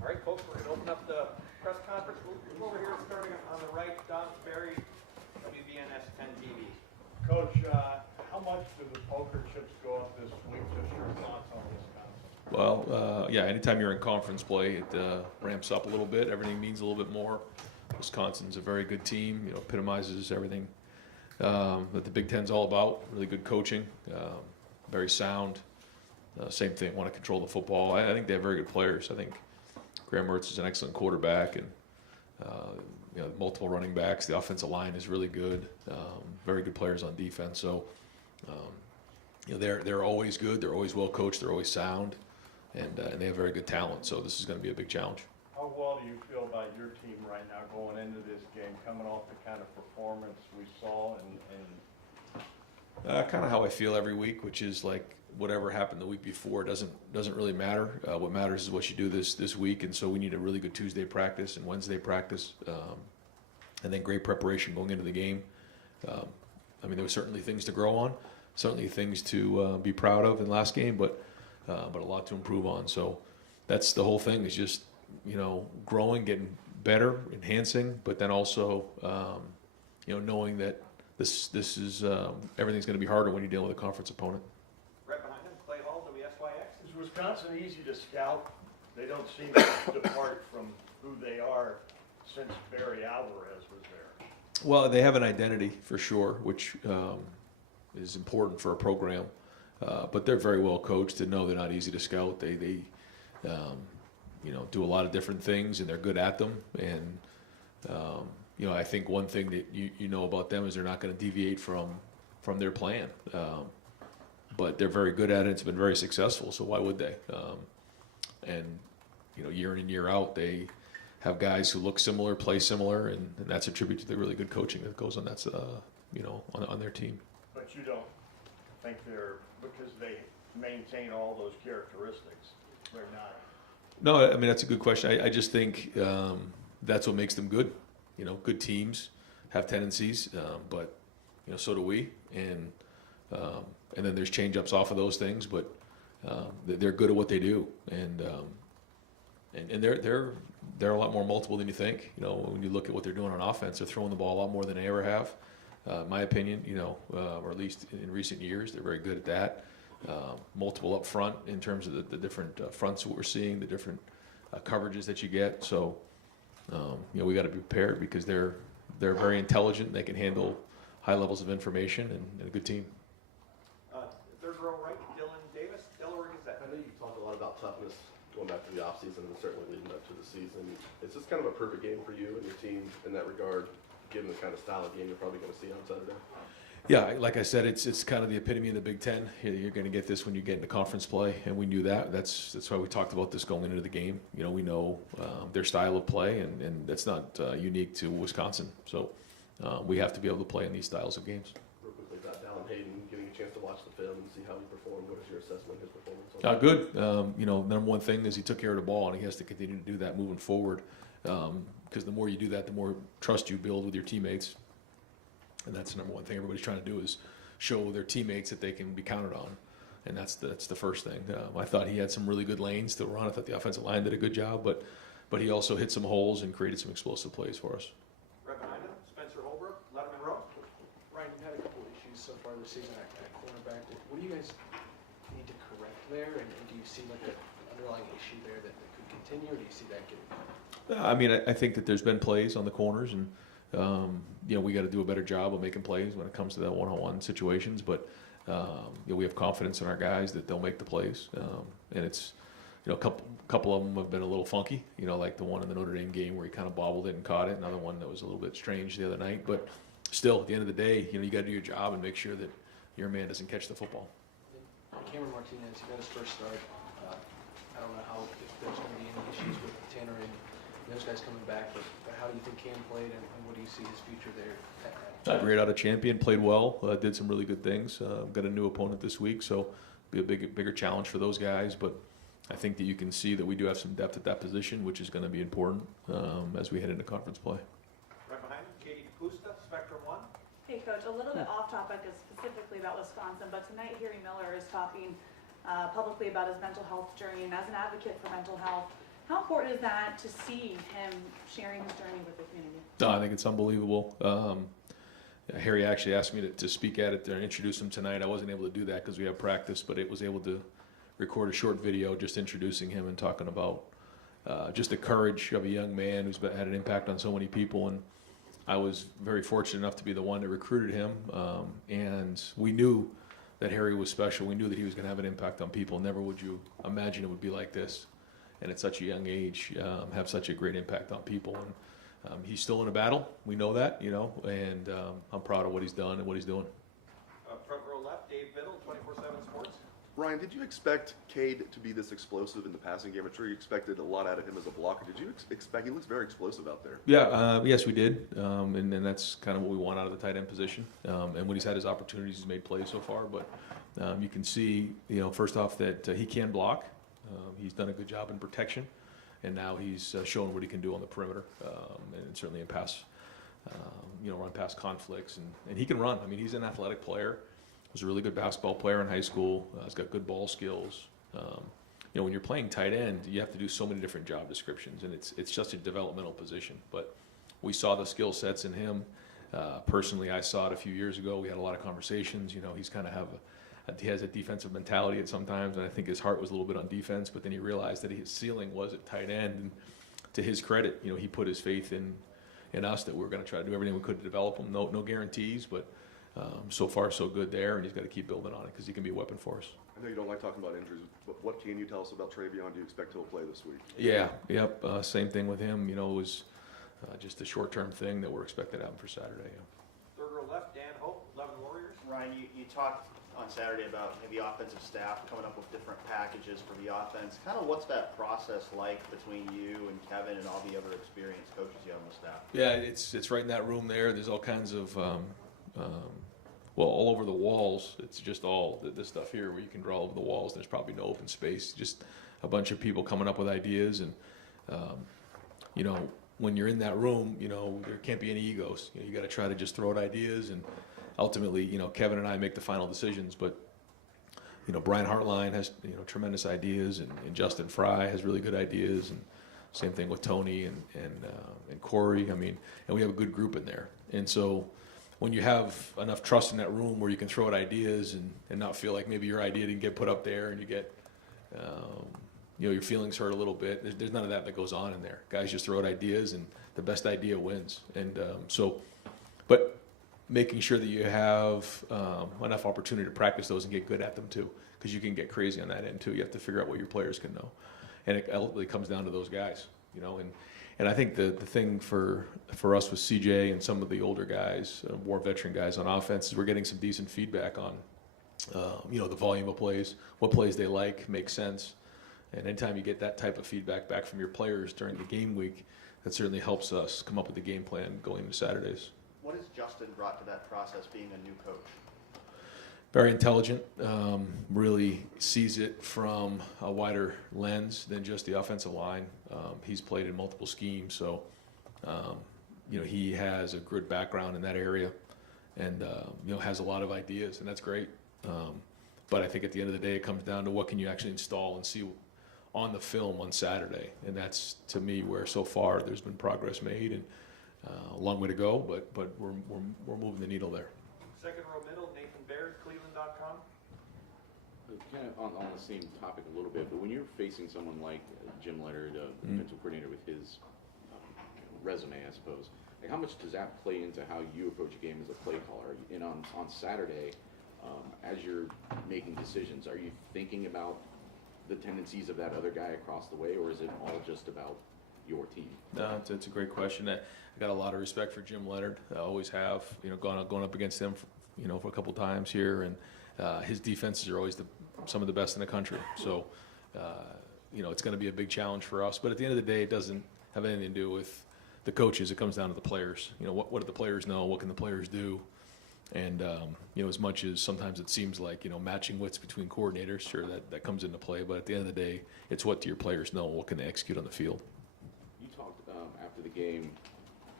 All right, folks, we're going to open up the press conference. We'll over here, starting on the right, Don Berry, WBNS 10 TV. Coach, how much do the poker chips go up this week? Just your thoughts on Wisconsin? Well, yeah, anytime you're in conference play, it ramps up a little bit. Everything means a little bit more. Wisconsin's a very good team, epitomizes everything that the Big Ten's all about. Really good coaching, very sound. Same thing, want to control the football. I think they have very good players. I think Graham Mertz is an excellent quarterback, and multiple running backs. The offensive line is really good. Very good players on defense. So, they're always good. They're always well coached. They're always sound, and they have very good talent. So this is going to be a big challenge. How well do you feel about your team right now going into this game, coming off the kind of performance we saw, and Kind of how I feel every week, which is like whatever happened the week before doesn't really matter. What matters is what you do this week, and so we need a really good Tuesday practice and Wednesday practice, and then great preparation going into the game. There were certainly things to grow on, certainly things to be proud of in last game, but a lot to improve on. So that's the whole thing, is just growing, getting better, enhancing, but then also knowing that this is everything's going to be harder when you deal with a conference opponent. Right behind him, Clay Hall, WSYX. is Wisconsin easy to scout? They don't seem to depart from who they are since Barry Alvarez was there. Well, they have an identity for sure, which is important for a program. But they're very well coached, and no, they're not easy to scout. They do a lot of different things, and they're good at them. And I think one thing that you know about them is they're not going to deviate from their plan. But they're very good at it. It's been very successful, so why would they? Year in and year out, they have guys who look similar, play similar, and that's a tribute to the really good coaching that goes on on their team. But you don't think they're, because they maintain all those characteristics, they're not. No, that's a good question. I just think that's what makes them good. Good teams have tendencies, but so do we, and then there's change-ups off of those things. But they're good at what they do, and they're a lot more multiple than you think. When you look at what they're doing on offense, they're throwing the ball a lot more than they ever have. In my opinion, or at least in recent years, they're very good at that. Multiple up front in terms of the different fronts that we're seeing, the different coverages that you get. So, we got to be prepared because they're very intelligent. They can handle high levels of information and a good team. Third row right, Dylan Davis, Delaware Gazette. I know you talked a lot about toughness going back to the offseason and certainly leading up to the season. It's just kind of a perfect game for you and your team in that regard, given the kind of style of game you're probably going to see on Saturday. Yeah, like I said, it's kind of the epitome of the Big Ten. You're going to get this when you get into conference play, and we knew that. That's why we talked about this going into the game. We know their style of play, and that's not unique to Wisconsin. So we have to be able to play in these styles of games. Real quickly, about Dallin Hayden, getting a chance to watch the film and see how he performed. What is your assessment of his performance? Good. Number one thing is he took care of the ball, and he has to continue to do that moving forward. Because the more you do that, the more trust you build with your teammates. And that's the number one thing everybody's trying to do, is show their teammates that they can be counted on. And that's the first thing. I thought he had some really good lanes to run. I thought the offensive line did a good job, but he also hit some holes and created some explosive plays for us. Right behind him, Spencer Holbrook, Letterman Row. Ryan, you had a couple so far this season at cornerback. What do you guys need to correct there, and do you see like an underlying issue there that could continue, or do you see that getting better? I mean, I think that there's been plays on the corners, and we got to do a better job of making plays when it comes to that one-on-one situations. But we have confidence in our guys that they'll make the plays, and it's a couple of them have been a little funky. Like the one in the Notre Dame game where he kind of bobbled it and caught it. Another one that was a little bit strange the other night. But still, at the end of the day, you got to do your job and make sure that your man doesn't catch the football. Cameron Martinez, he got his first start. I don't know if there's going to be any issues with Tanner and those guys coming back, but how do you think Cam played, and what do you see his future there? Great out of champion, played well, did some really good things. Got a new opponent this week, so be a bigger challenge for those guys. But I think that you can see that we do have some depth at that position, which is going to be important as we head into conference play. Right behind him, Katie Pusta, Spectrum One. Hey, Coach, a little bit off topic is specifically about Wisconsin, but tonight Harry Miller is talking publicly about his mental health journey, and as an advocate for mental health, how important is that to see him sharing his journey with the community? I think it's unbelievable. Harry actually asked me to speak at it there and introduce him tonight. I wasn't able to do that because we have practice, but it was able to record a short video just introducing him and talking about just the courage of a young man who's had an impact on so many people. And I was very fortunate enough to be the one that recruited him, and we knew that Harry was special. We knew that he was going to have an impact on people. Never would you imagine it would be like this, and at such a young age, have such a great impact on people. And he's still in a battle. We know that, and I'm proud of what he's done and what he's doing. Front row left, Dave Biddle, 24/7 Sports. Ryan, did you expect Cade to be this explosive in the passing game? I'm sure you expected a lot out of him as a blocker. Did you expect? He looks very explosive out there. Yeah, yes, we did, and that's kind of what we want out of the tight end position. And when he's had his opportunities, he's made plays so far. But you can see, first off, that he can block. He's done a good job in protection, and now he's shown what he can do on the perimeter, and certainly in pass, run past conflicts, and he can run. I mean, he's an athletic player. Was a really good basketball player in high school. He's got good ball skills. When you're playing tight end, you have to do so many different job descriptions, and it's just a developmental position. But we saw the skill sets in him. Personally, I saw it a few years ago. We had a lot of conversations. He's kind of he has a defensive mentality at sometimes, and I think his heart was a little bit on defense. But then he realized that his ceiling was at tight end, and to his credit, he put his faith in us that we were going to try to do everything we could to develop him. No guarantees, but. So far, so good there, and he's got to keep building on it because he can be a weapon for us. I know you don't like talking about injuries, but what can you tell us about Travion? Do you expect he'll play this week? Yeah, yep. Same thing with him. It was just a short-term thing that we're expecting to happen for Saturday. Yeah. Third row left, Dan Hope, 11 Warriors. Ryan, you talked on Saturday about the offensive staff coming up with different packages for the offense. Kind of what's that process like between you and Kevin and all the other experienced coaches you have on the staff? Yeah, it's right in that room there. There's all kinds of all over the walls. It's just all this stuff here where you can draw over the walls. There's probably no open space. Just a bunch of people coming up with ideas, and when you're in that room, there can't be any egos. You got to try to just throw out ideas, and ultimately, Kevin and I make the final decisions. But Brian Hartline has tremendous ideas, and Justin Fry has really good ideas, and same thing with Tony and Corey. I mean, and we have a good group in there, and so. When you have enough trust in that room where you can throw out ideas and not feel like maybe your idea didn't get put up there and you get, your feelings hurt a little bit, there's none of that goes on in there. Guys just throw out ideas, and the best idea wins. And but making sure that you have enough opportunity to practice those and get good at them too, because you can get crazy on that end too. You have to figure out what your players can know. And it ultimately comes down to those guys, And I think the thing for us with CJ and some of the older guys, more veteran guys on offense, is we're getting some decent feedback on, the volume of plays, what plays they like, make sense. And anytime you get that type of feedback back from your players during the game week, that certainly helps us come up with a game plan going into Saturdays. What has Justin brought to that process being a new coach? Very intelligent, really sees it from a wider lens than just the offensive line. He's played in multiple schemes, so he has a good background in that area, and has a lot of ideas, and that's great. But I think at the end of the day, it comes down to what can you actually install and see on the film on Saturday, and that's to me where so far there's been progress made, and a long way to go, but we're moving the needle there. Second row middle, Nathan Baird, Cleveland.com. Kind of on the same topic a little bit, but when you're facing someone like Jim Leonard, the defensive coordinator, with his resume, I suppose, like how much does that play into how you approach a game as a play caller? And on Saturday, as you're making decisions, are you thinking about the tendencies of that other guy across the way, or is it all just about your team? No, it's a great question. I got a lot of respect for Jim Leonard. I always have, going up against him, for a couple times here, and his defenses are always some of the best in the country. So, it's going to be a big challenge for us. But at the end of the day, it doesn't have anything to do with the coaches. It comes down to the players. What do the players know? What can the players do? And, as much as sometimes it seems like, matching wits between coordinators, sure, that comes into play. But at the end of the day, it's what do your players know? What can they execute on the field? You talked after the game,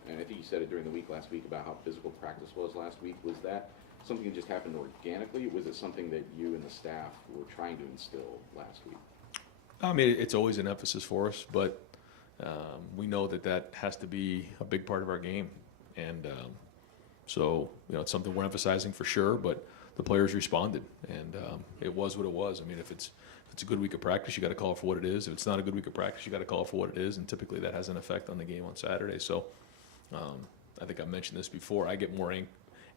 and I think you said it during the week last week, about how physical practice was last week. Was that something that just happened organically? Was it something that you and the staff were trying to instill last week? I mean, it's always an emphasis for us, but we know that has to be a big part of our game. And so, it's something we're emphasizing for sure, but the players responded, and it was what it was. I mean, if it's a good week of practice, you got to call it for what it is. If it's not a good week of practice, you got to call it for what it is, and typically that has an effect on the game on Saturday. So I think I mentioned this before. I get more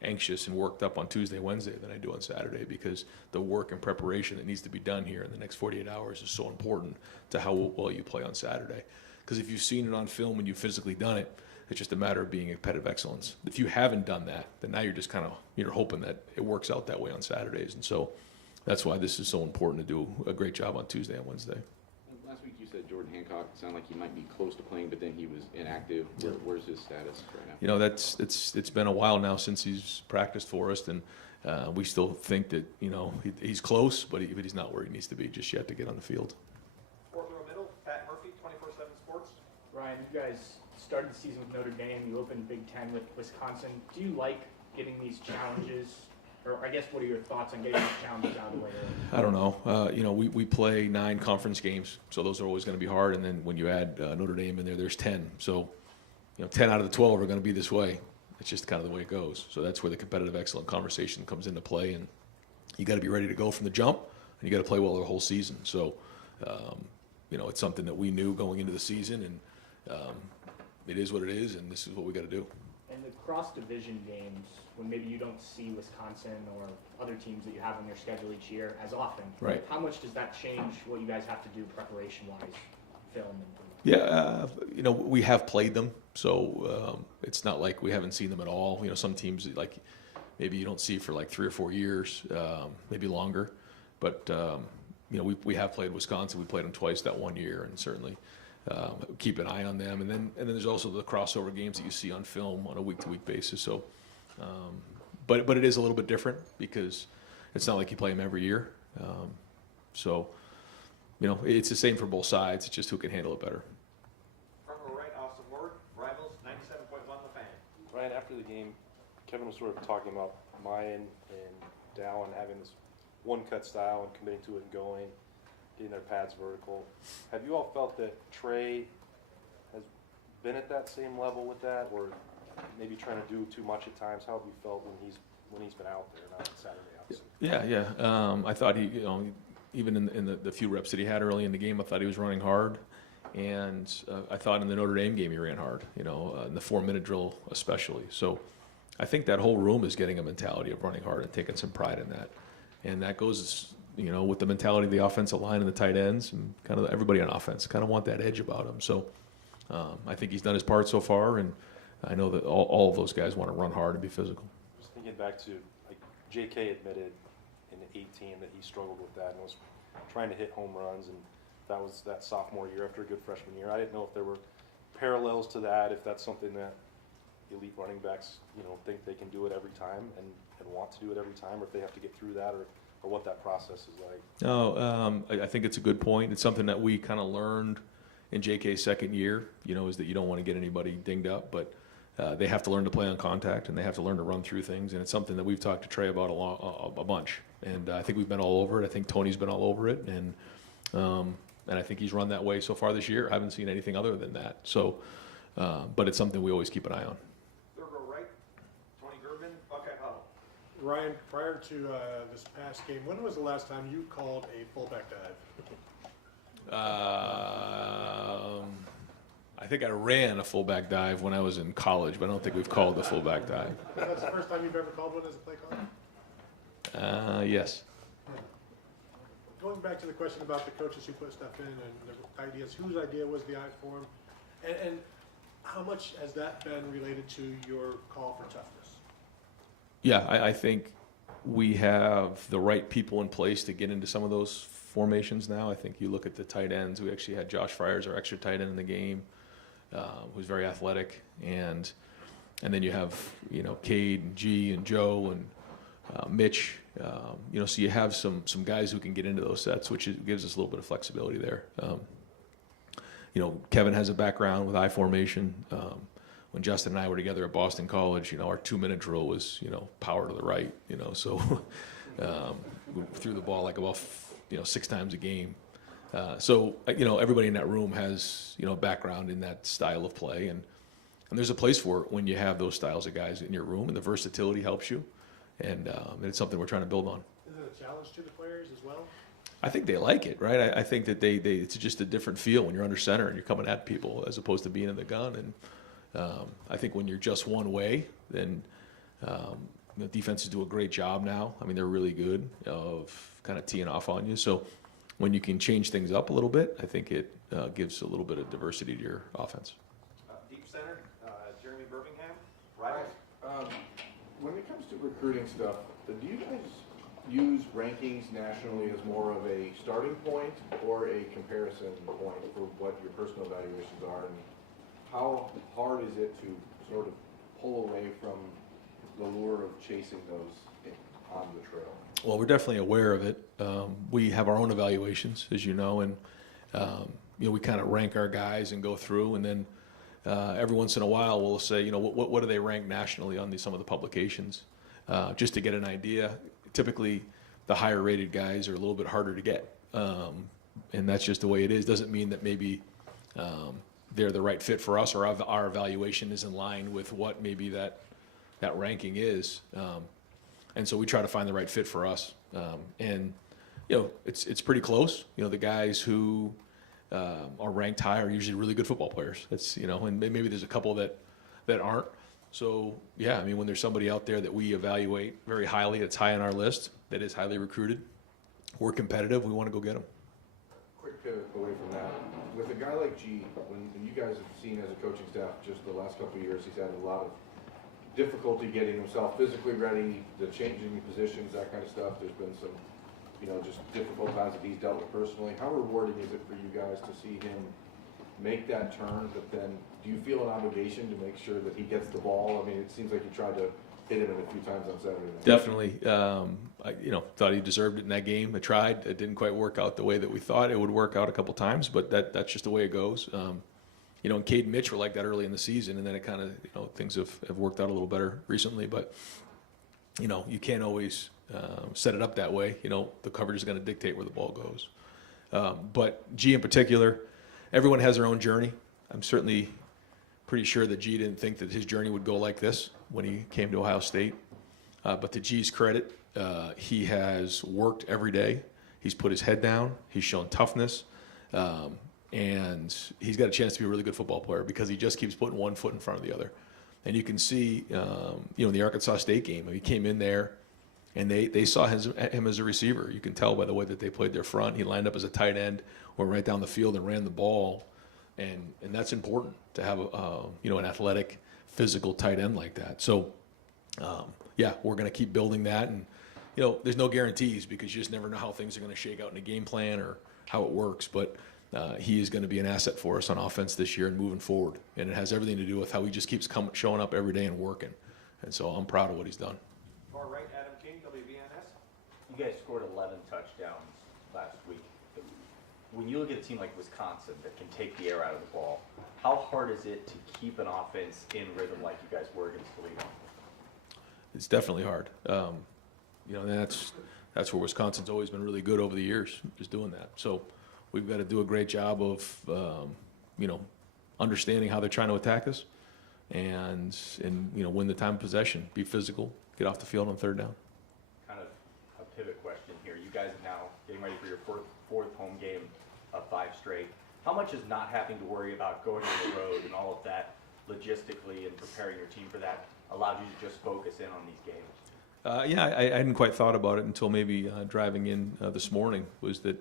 anxious and worked up on Tuesday, Wednesday than I do on Saturday, because the work and preparation that needs to be done here in the next 48 hours is so important to how well you play on Saturday. Because if you've seen it on film and you've physically done it, it's just a matter of being competitive excellence. If you haven't done that, then now you're just you're hoping that it works out that way on Saturdays. And so that's why this is so important to do a great job on Tuesday and Wednesday. Last week you said Jordan Hancock sounded like he might be close to playing, but then he was inactive. Where's his status right now? It's been a while now since he's practiced for us, and we still think that he's close, but he's not where he needs to be just yet to get on the field. Fourth row middle, Pat Murphy, 24/7 Sports. Ryan, you guys started the season with Notre Dame. You opened Big Ten with Wisconsin. Do you like getting these challenges? Or I guess, what are your thoughts on getting these challenges out of the way early? I don't know. We play 9 conference games, so those are always going to be hard. And then when you add Notre Dame in there, there's 10. So, 10 out of the 12 are going to be this way. It's just kind of the way it goes. So that's where the competitive excellent conversation comes into play. And you got to be ready to go from the jump, and you got to play well the whole season. So, it's something that we knew going into the season, and it is what it is, and this is what we got to do. And the cross-division games, when maybe you don't see Wisconsin or other teams that you have on your schedule each year as often, Right. How much does that change what you guys have to do preparation-wise, film? Yeah, we have played them, so it's not like we haven't seen them at all. Some teams, like, maybe you don't see for like 3 or 4 years, maybe longer. But, we have played Wisconsin. We played them twice that one year, and certainly keep an eye on them. And then there's also the crossover games that you see on film on a week-to-week basis. So, but it is a little bit different because it's not like you play them every year. So, it's the same for both sides. It's just who can handle it better. Front row right, Austin Ward, Rivals, 97.1 The Fan. Ryan, after the game, Kevin was sort of talking about Mayan and Dallin having this one-cut style and committing to it and going, getting their pads vertical. Have you all felt that Trey has been at that same level with that, or maybe trying to do too much at times? How have you felt when he's been out there, not on Saturday, obviously? Yeah. I thought he, even in the few reps that he had early in the game, I thought he was running hard. And I thought in the Notre Dame game he ran hard, in the 4-minute drill especially. So I think that whole room is getting a mentality of running hard and taking some pride in that. And that goes, with the mentality of the offensive line and the tight ends and kind of everybody on offense kind of want that edge about him. So I think he's done his part so far, and I know that all of those guys want to run hard and be physical. Just thinking back to, like, J.K. admitted in 18 that he struggled with that and was trying to hit home runs, and that was that sophomore year after a good freshman year. I didn't know if there were parallels to that, if that's something that elite running backs, think they can do it every time and want to do it every time, or if they have to get through that, or what that process is like. No, I think it's a good point. It's something that we kind of learned in JK's second year, is that you don't want to get anybody dinged up, but they have to learn to play on contact, and they have to learn to run through things, and it's something that we've talked to Trey about a bunch, and I think we've been all over it. I think Tony's been all over it, and I think he's run that way so far this year. I haven't seen anything other than that. So, but it's something we always keep an eye on. Third row right, Tony Gervin, Buckeye Huddle. Ryan, prior to this past game, when was the last time you called a fullback dive? I think I ran a fullback dive when I was in college, but I don't think we've called the fullback dive. That's the first time you've ever called one as a play caller? Yes. Going back to the question about the coaches who put stuff in and the ideas, whose idea was the eye form? And how much has that been related to your call for toughness? Yeah, I think we have the right people in place to get into some of those formations now. I think you look at the tight ends. We actually had Josh Friars, our extra tight end in the game, who's very athletic, and then you have Cade and G and Joe and Mitch. So you have some guys who can get into those sets, which gives us a little bit of flexibility there. Kevin has a background with I formation. When Justin and I were together at Boston College, our 2-minute drill was, power to the right, so we threw the ball like about, 6 times a game. Everybody in that room has, background in that style of play, and there's a place for it when you have those styles of guys in your room, and the versatility helps you, and it's something we're trying to build on. Is it a challenge to the players as well? I think they like it, right? I think that it's just a different feel when you're under center and you're coming at people as opposed to being in the gun. And I think when you're just one way, then the defenses do a great job now. I mean, they're really good of kind of teeing off on you. So when you can change things up a little bit, I think it gives a little bit of diversity to your offense. Deep center, Jeremy Birmingham, right? When it comes to recruiting stuff, do you guys use rankings nationally as more of a starting point or a comparison point for what your personal evaluations are? And how hard is it to sort of pull away from the lure of chasing those on the trail? Well, we're definitely aware of it. We have our own evaluations, as you know, and we kind of rank our guys and go through, and then every once in a while we'll say, what do they rank nationally on some of the publications, just to get an idea. Typically, the higher rated guys are a little bit harder to get, and that's just the way it is. Doesn't mean that maybe they're the right fit for us, or our evaluation is in line with what maybe that ranking is. And so we try to find the right fit for us. And it's pretty close. The guys who are ranked high are usually really good football players. And maybe there's a couple that aren't. So yeah, I mean, when there's somebody out there that we evaluate very highly, that's high on our list, that is highly recruited, we're competitive, we want to go get them. Quick pivot away from that. With a guy like G, when you guys have seen as a coaching staff just the last couple of years, he's had a lot of difficulty getting himself physically ready, the changing positions, that kind of stuff. There's been some, just difficult times that he's dealt with personally. How rewarding is it for you guys to see him make that turn, but then do you feel an obligation to make sure that he gets the ball? I mean, it seems like you tried to hit him a few times on Saturday night. Definitely. I thought he deserved it in that game. I tried. It didn't quite work out the way that we thought it would work out a couple times, but that's just the way it goes. And Cade and Mitch were like that early in the season, and then it kind of, things have worked out a little better recently, but, you can't always set it up that way. The coverage is going to dictate where the ball goes. But G in particular, everyone has their own journey. I'm certainly pretty sure that G didn't think that his journey would go like this when he came to Ohio State. But to G's credit, he has worked every day. He's put his head down. He's shown toughness. And he's got a chance to be a really good football player because he just keeps putting one foot in front of the other. And you can see, in the Arkansas State game, he came in there, and they saw him as a receiver. You can tell by the way that they played their front. He lined up as a tight end, went right down the field and ran the ball. And that's important to have an athletic, physical tight end like that. So, we're going to keep building that. And, there's no guarantees because you just never know how things are going to shake out in a game plan or how it works. But he is going to be an asset for us on offense this year and moving forward. And it has everything to do with how he just keeps showing up every day and working. And so I'm proud of what he's done. Far right, Adam King, WBNS. You guys scored 11 touchdowns last week. When you look at a team like Wisconsin that can take the air out of the ball, how hard is it to keep an offense in rhythm like you guys were against Toledo? It's definitely hard. That's where Wisconsin's always been really good over the years, just doing that. So we've got to do a great job of, understanding how they're trying to attack us and win the time of possession, be physical, get off the field on third down. pivot question here. You guys are now getting ready for your fourth home game of 5 straight. How much is not having to worry about going on the road and all of that logistically and preparing your team for that allowed you to just focus in on these games? Yeah, I hadn't quite thought about it until maybe driving in this morning, was that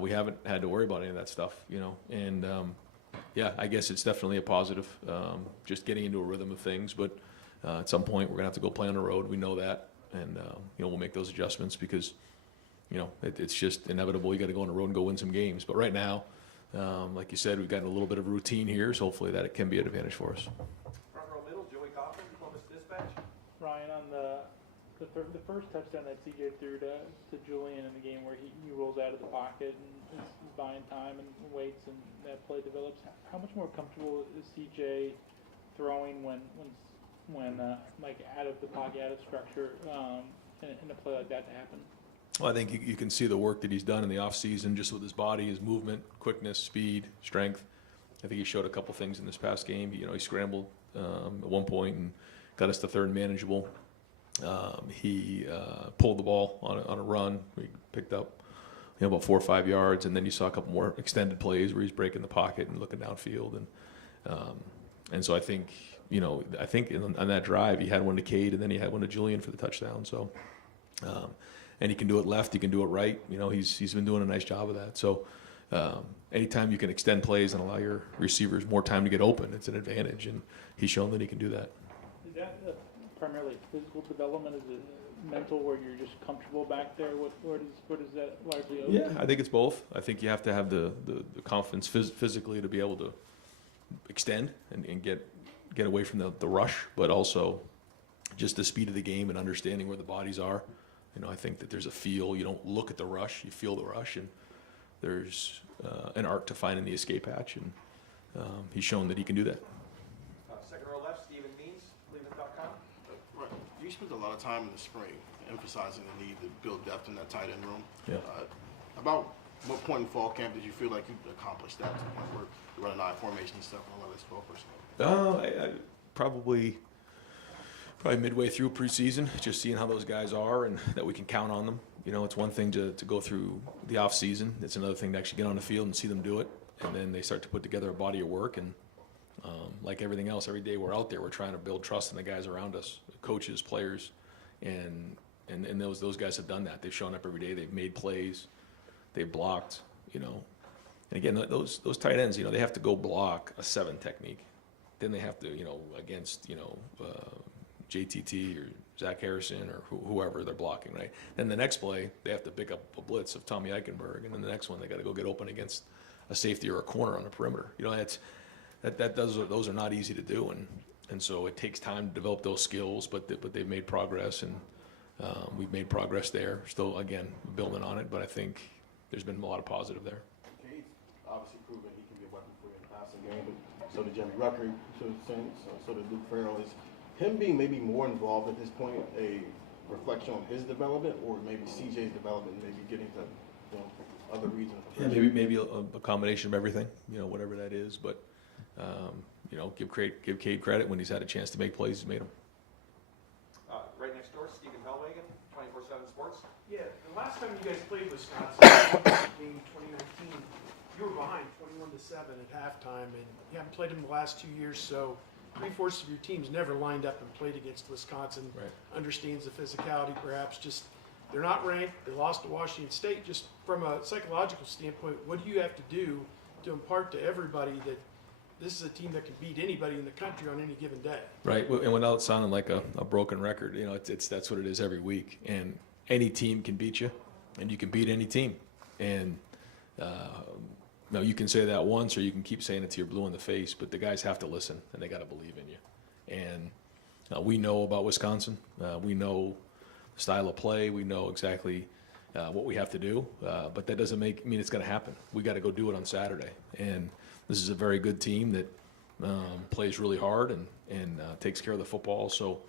we haven't had to worry about any of that stuff, you know. And yeah, I guess it's definitely a positive, just getting into a rhythm of things. But at some point, we're going to have to go play on the road. We know that. And, you know, we'll make those adjustments because, you know, it's just inevitable. You got to go on the road and go win some games. But right now, like you said, we've got a little bit of routine here, so hopefully that it can be an advantage for us. Front row middle, Joey Cochran, Columbus Dispatch. Ryan, on the first touchdown that CJ threw to Julian in the game where he rolls out of the pocket and is buying time and waits and that play develops, how much more comfortable is CJ throwing when like out of the pocket, out of structure, in a play like that to happen? Well, I think you can see the work that he's done in the offseason just with his body, his movement, quickness, speed, strength. I think he showed a couple things in this past game. You know, he scrambled at one point and got us to third and manageable. He pulled the ball on a run. He picked up, you know, about 4 or 5 yards, and then you saw a couple more extended plays where he's breaking the pocket and looking downfield. And so I think, you know, on that drive he had one to Cade and then he had one to Julian for the touchdown. So, and he can do it left, he can do it right. You know, he's been doing a nice job of that. So, anytime you can extend plays and allow your receivers more time to get open, it's an advantage, and he's shown that he can do that. Is that primarily physical development? Is it mental, where you're just comfortable back there? Where does that largely owe? Yeah, I think it's both. I think you have to have the confidence physically to be able to extend and get away from the rush, but also just the speed of the game and understanding where the bodies are. You know, I think that there's a feel. You don't look at the rush, you feel the rush, and there's an art to finding the escape hatch, and he's shown that he can do that. Second row left, Stephen Means, Cleveland.com. Right. You spent a lot of time in the spring emphasizing the need to build depth in that tight end room. Yeah. About what point in fall camp did you feel like you accomplished that to the point where you running eye formation and stuff and all that 12 personnel? I probably midway through preseason, just seeing how those guys are and that we can count on them. You know, it's one thing to go through the off season. It's another thing to actually get on the field and see them do it. And then they start to put together a body of work. And like everything else, every day we're out there, we're trying to build trust in the guys around us, coaches, players, and those guys have done that. They've shown up every day. They've made plays. They've blocked. You know, and again, those tight ends, you know, they have to go block a 7 technique. Then they have to, you know, against, you know, JTT or Zach Harrison or whoever they're blocking, right? Then the next play, they have to pick up a blitz of Tommy Eichenberg, and then the next one, they got to go get open against a safety or a corner on the perimeter. You know, those are not easy to do, and so it takes time to develop those skills, but they've made progress, and we've made progress there. Still, again, building on it, but I think there's been a lot of positive there. Cade's obviously proven he can be a weapon for you in the passing game, but so did Jimmy Rucker, so did Luke Farrell. Is him being maybe more involved at this point a reflection on his development, or maybe CJ's development, maybe getting to, you know, other reasons? Yeah, maybe a combination of everything, you know, whatever that is. But you know, give Cade credit when he's had a chance to make plays, he's made them. Right next door, Stephen Hellwagen, 24/7 Sports. Yeah, the last time you guys played Wisconsin, game 2019, you were behind 21-7 at halftime, and you haven't played them the last 2 years, so 3/4 of your team's never lined up and played against Wisconsin. Right. Understands the physicality, perhaps. Just they're not ranked. They lost to Washington State. Just from a psychological standpoint, what do you have to do to impart to everybody that this is a team that can beat anybody in the country on any given day? Right, and without sounding like a broken record, you know, that's what it is every week. And any team can beat you, and you can beat any team. And now you can say that once, or you can keep saying it till you're blue in the face. But the guys have to listen, and they got to believe in you. And we know about Wisconsin. We know the style of play. We know exactly what we have to do. But that doesn't mean it's going to happen. We got to go do it on Saturday. And this is a very good team that plays really hard and takes care of the football. So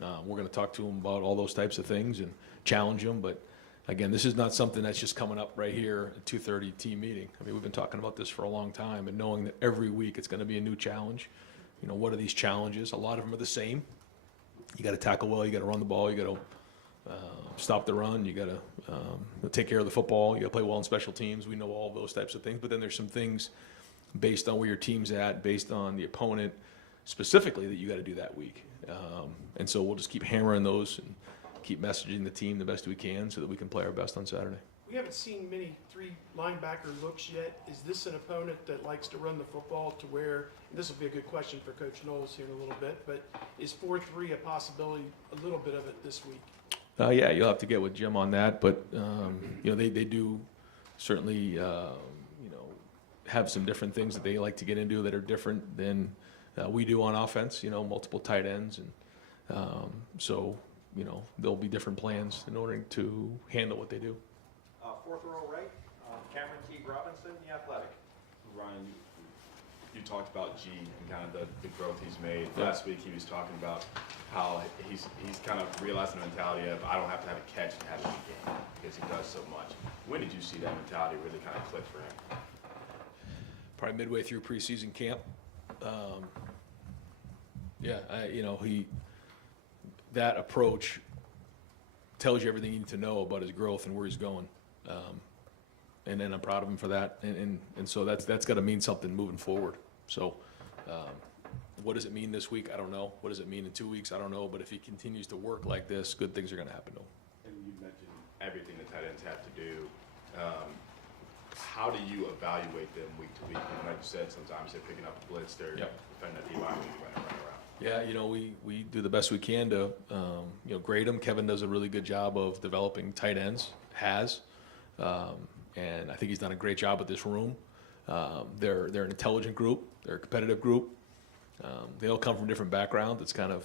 we're going to talk to them about all those types of things and challenge them. But again, this is not something that's just coming up right here at 2:30 team meeting. I mean, we've been talking about this for a long time, and knowing that every week it's going to be a new challenge. You know, what are these challenges? A lot of them are the same. You got to tackle well. You got to run the ball. You got stop the run. You got to take care of the football. You got to play well in special teams. We know all those types of things. But then there's some things based on where your team's at, based on the opponent specifically, that you got to do that week. And so we'll just keep hammering those and keep messaging the team the best we can so that we can play our best on Saturday. We haven't seen many 3 linebacker looks yet. Is this an opponent that likes to run the football to where, and this will be a good question for Coach Knowles here in a little bit, but is 4-3 a possibility, a little bit of it this week? Yeah, you'll have to get with Jim on that, but they do certainly have some different things that they like to get into that are different than we do on offense. Multiple tight ends, and so there'll be different plans in order to handle what they do. Fourth row right, Cameron T. Robinson, The Athletic. Ryan, you talked about G and kind of the growth he's made. Yeah. Last week he was talking about how he's kind of realizing the mentality of I don't have to have a catch to have a good game because he does so much. When did you see that mentality really kind of click for him? Probably midway through preseason camp. That approach tells you everything you need to know about his growth and where he's going. And then I'm proud of him for that. And so that's got to mean something moving forward. So what does it mean this week? I don't know. What does it mean in 2 weeks? I don't know. But if he continues to work like this, good things are going to happen to him. And you mentioned everything the tight ends have to do. How do you evaluate them week to week? And like you said, sometimes they're picking up a blitz, they're defending a D-line, running around. Yeah, we do the best we can to grade them. Kevin does a really good job of developing tight ends, and I think he's done a great job with this room. They're an intelligent group. They're a competitive group. They all come from different backgrounds. It's kind of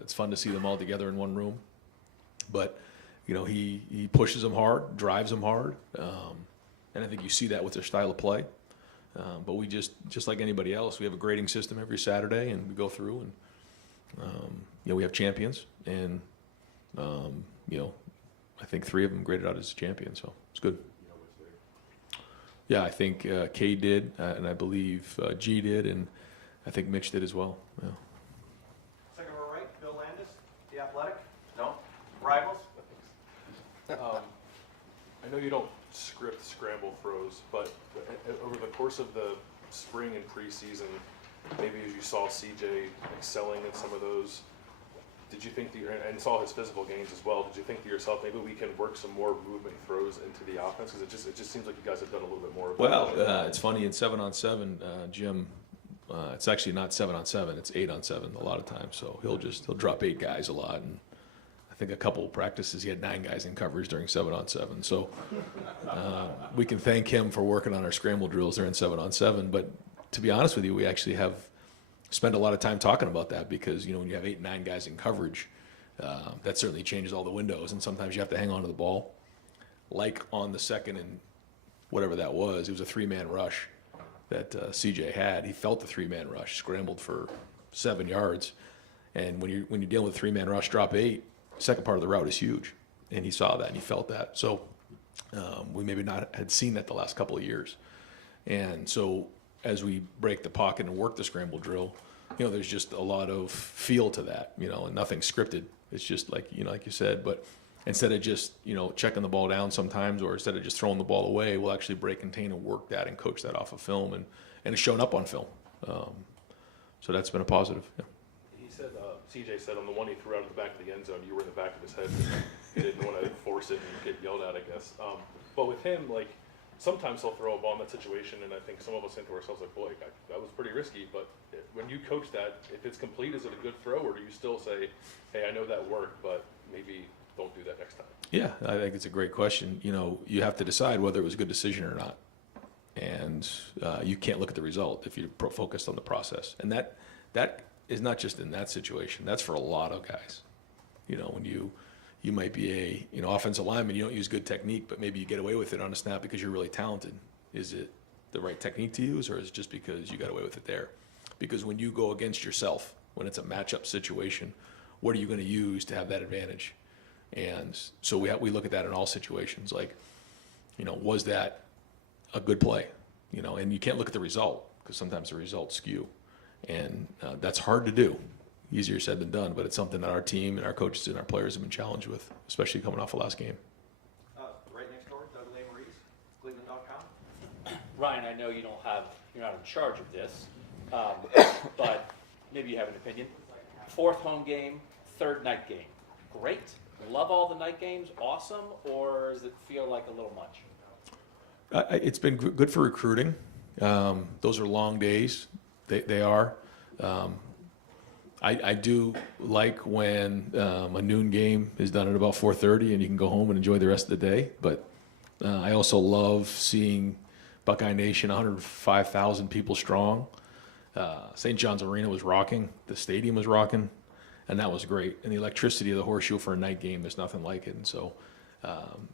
it's fun to see them all together in one room. But he pushes them hard, drives them hard, and I think you see that with their style of play. But we just like anybody else, we have a grading system every Saturday, and we go through and we have champions, and I think 3 of them graded out as champions, so it's good. Yeah, I think K did, and I believe G did, and I think Mitch did as well. Yeah. Second row right, Bill Landis, The Athletic. No? Rivals? I know you don't script scramble throws, but over the course of the spring and preseason, maybe as you saw CJ excelling in some of those, did you think, and saw his physical gains as well, did you think to yourself, maybe we can work some more movement throws into the offense? Because it just seems like you guys have done a little bit more of that. Well, it's funny, in 7-on-7, Jim, it's actually not 7-on-7, it's 8-on-7 a lot of times. So he'll drop 8 guys a lot, and I think a couple of practices he had 9 guys in coverage during 7-on-7. So we can thank him for working on our scramble drills during 7-on-7. But to be honest with you, we actually have spent a lot of time talking about that, because when you have 8, 9 guys in coverage, that certainly changes all the windows, and sometimes you have to hang on to the ball. Like on the second and whatever that was, it was a 3-man rush that CJ had. He felt the 3-man rush, scrambled for 7 yards, and when you're dealing with 3-man rush, drop 8. Second part of the route is huge, and he saw that and he felt that. So we maybe not had seen that the last couple of years, and so as we break the pocket and work the scramble drill, there's just a lot of feel to that, and nothing scripted. It's just like you said, but instead of just checking the ball down sometimes, or instead of just throwing the ball away, we'll actually break contain and work that and coach that off of film, and it's shown up on film. So that's been a positive. Yeah. He said, CJ said on the one he threw out of the back of the end zone, you were in the back of his head. He didn't want to force it and get yelled at, I guess. But with him, sometimes he'll throw a ball in that situation, and I think some of us think to ourselves, boy, that was pretty risky. But when you coach that, if it's complete, is it a good throw, or do you still say, hey, I know that worked, but maybe don't do that next time? Yeah, I think it's a great question. You have to decide whether it was a good decision or not. And you can't look at the result if you're focused on the process. And that is not just in that situation. That's for a lot of guys. When you might be a offensive lineman, you don't use good technique, but maybe you get away with it on a snap because you're really talented. Is it the right technique to use, or is it just because you got away with it there? Because when you go against yourself, when it's a matchup situation, what are you going to use to have that advantage? And so we look at that in all situations. Was that a good play? And you can't look at the result, because sometimes the results skew, and that's hard to do. easier said than done, but it's something that our team and our coaches and our players have been challenged with, especially coming off the last game. Right next door, Doug Maurice, Cleveland.com. Ryan, I know you're not in charge of this, but maybe you have an opinion. Fourth home game, third night game. Great. Love all the night games. Awesome. Or does it feel like a little much? It's been good for recruiting. Those are long days. They are. I do like when a noon game is done at about 4:30 and you can go home and enjoy the rest of the day. But I also love seeing Buckeye Nation, 105,000 people strong. St. John's Arena was rocking. The stadium was rocking. And that was great. And the electricity of the Horseshoe for a night game, there's nothing like it. And so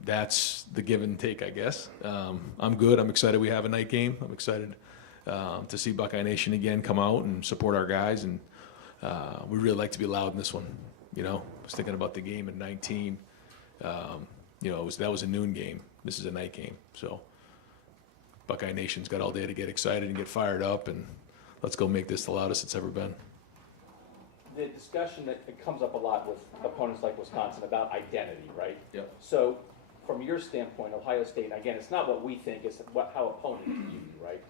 that's the give and take, I guess. I'm good. I'm excited we have a night game. I'm excited to see Buckeye Nation again come out and support our guys. And we really like to be loud in this one. You know, I was thinking about the game in 19. You know, that was a noon game. This is a night game. So Buckeye Nation's got all day to get excited and get fired up. And let's go make this the loudest it's ever been. The discussion that comes up a lot with opponents like Wisconsin about identity, right? Yep. So from your standpoint, Ohio State, again, it's not what we think, it's how opponents view you, right?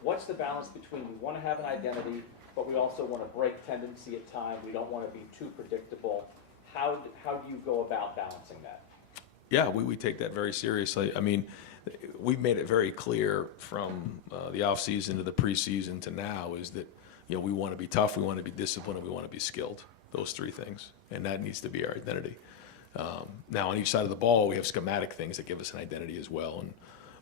What's the balance between we want to have an identity, but we also want to break tendency at time, we don't want to be too predictable. How do you go about balancing that? Yeah, we take that very seriously. I mean, we've made it very clear from the offseason to the preseason to now is that, you know, we want to be tough, we want to be disciplined, and we want to be skilled. Those three things. And that needs to be our identity. Now, on each side of the ball, we have schematic things that give us an identity as well.